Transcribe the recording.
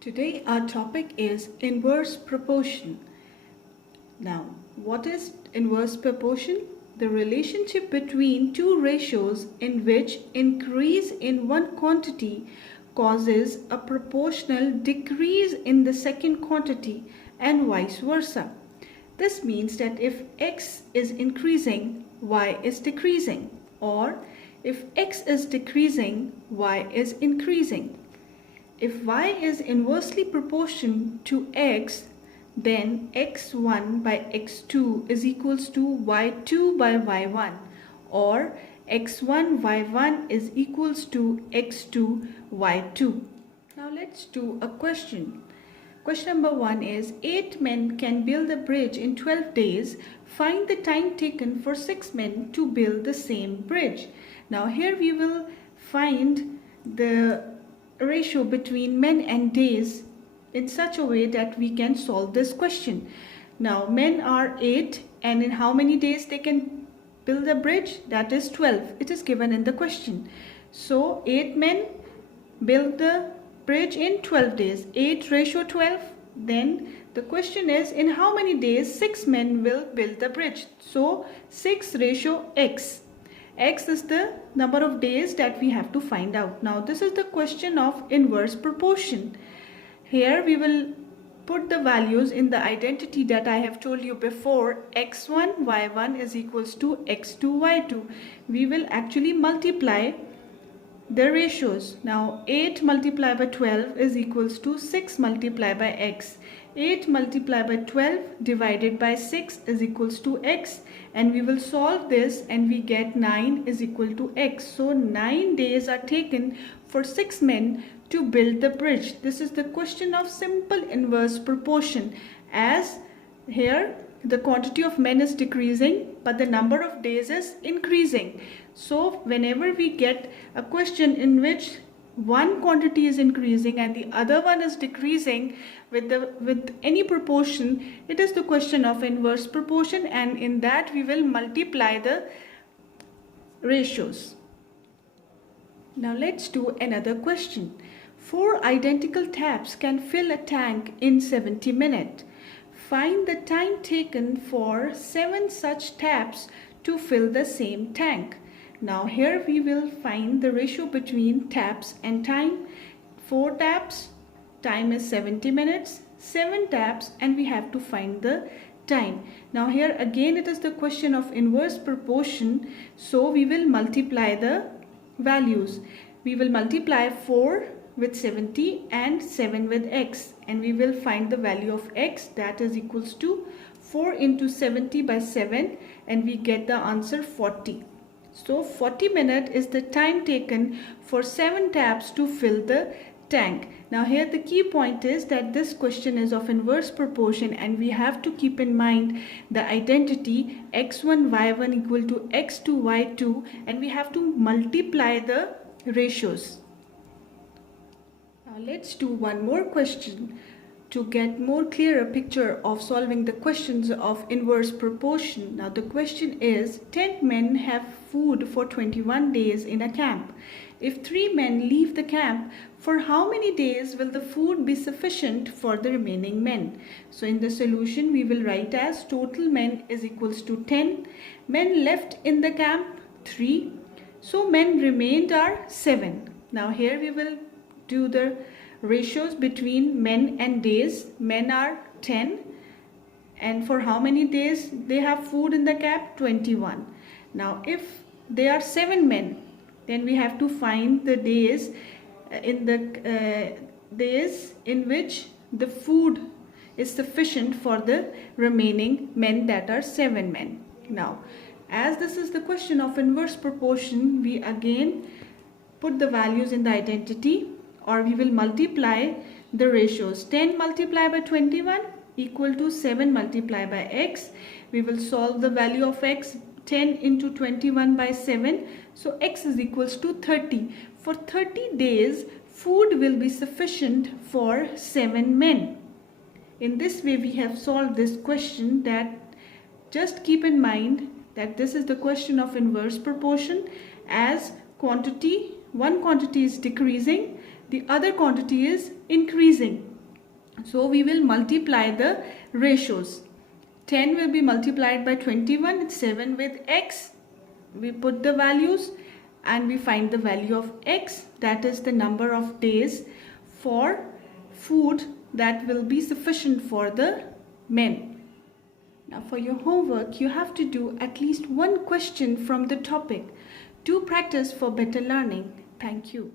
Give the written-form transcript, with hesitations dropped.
Today our topic is inverse proportion. Now, what is inverse proportion? The relationship between two ratios in which increase in one quantity causes a proportional decrease in the second quantity and vice versa. This means that if x is increasing, y is decreasing, or if x is decreasing, y is increasing. If y is inversely proportional to x, then x1 by x2 is equals to y2 by y1, or x1 y1 is equals to x2 y2. Now let's do a question. Question number 1 is 8 men can build a bridge in 12 days. Find the time taken for 6 men to build the same bridge. Now here we will find the ratio between men and days in such a way that we can solve this question. Now men are 8 and in how many days they can build a bridge? That is 12. It is given in the question. So 8 men build the bridge in 12 days. 8 ratio 12. Then the question is in how many days 6 men will build the bridge? So 6 ratio x. X is the number of days that we have to find out. Now this is the question of inverse proportion. Here we will put the values in the identity that I have told you before. x1 y1 is equals to x2 y2. We will actually multiply the ratios. Now 8 multiplied by 12 is equals to 6 multiplied by x. 8 multiplied by 12 divided by 6 is equals to x, and we will solve this and we get 9 is equal to x. So 9 days are taken for 6 men to build the bridge. This is the question of simple inverse proportion, as here the quantity of men is decreasing but the number of days is increasing. So whenever we get a question in which one quantity is increasing and the other one is decreasing with any proportion, it is the question of inverse proportion, and in that we will multiply the ratios. Now let's do another question. 4 identical taps can fill a tank in 70 minutes. Find the time taken for 7 such taps to fill the same tank. Now here we will find the ratio between taps and time. 4 taps, time is 70 minutes, 7 taps, and we have to find the time. Now here again it is the question of inverse proportion, so we will multiply the values. We will multiply 4 with 70 and 7 with x, and we will find the value of x, that is equals to 4 into 70 by 7, and we get the answer 40. So 40 minutes is the time taken for 7 taps to fill the tank. Now here the key point is that this question is of inverse proportion, and we have to keep in mind the identity x1 y1 equal to x2 y2, and we have to multiply the ratios. Now let's do one more question to get more clearer picture of solving the questions of inverse proportion. Now the question is 10 men have food for 21 days in a camp. If 3 men leave the camp, for how many days will the food be sufficient for the remaining men? So in the solution we will write as total men is equals to 10. Men left in the camp 3. So men remained are 7. Now here we will do the ratios between men and days. Men are 10, and for how many days they have food in the camp? 21. Now if they are 7 men, then we have to find the days days in which the food is sufficient for the remaining men, that are 7 men. Now as this is the question of inverse proportion, we again put the values in the identity, or we will multiply the ratios. 10 multiplied by 21 equal to 7 multiplied by x. We will solve the value of x, 10 into 21 by 7. So x is equals to 30. For 30 days, food will be sufficient for 7 men. In this way, we have solved this question. That just keep in mind that this is the question of inverse proportion, as one quantity is decreasing, the other quantity is increasing. So we will multiply the ratios. 10 will be multiplied by 21, 7 with x. We put the values and we find the value of x, that is the number of days for food that will be sufficient for the men. Now for your homework, you have to do at least one question from the topic to practice for better learning. Thank you.